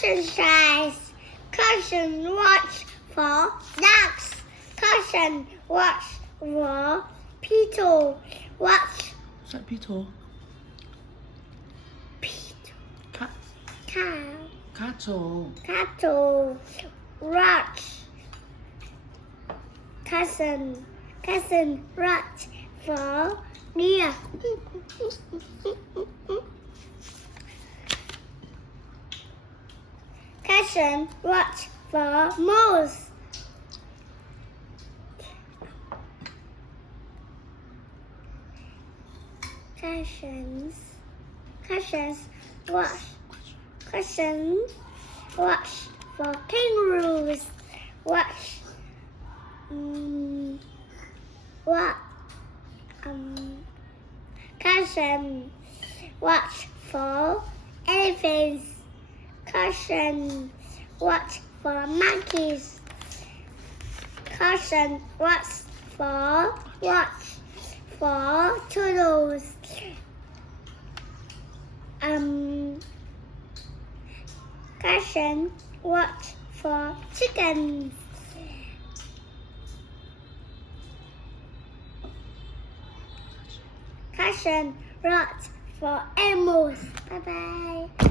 Caution says, caution watch for ducks. Caution watch for beetle. Watch Is that beetle? beetle. Cat. Cow. Cattle. Cattle. Watch. Cousin watch for deer. Cousin watch for mouse. Cousins watch for kangaroos. Watch cousin watch for elephants. Cousin watch for monkeys. Cousin watch for turtles. Cousin watch for chickens. Cousin watch for animals. Bye bye.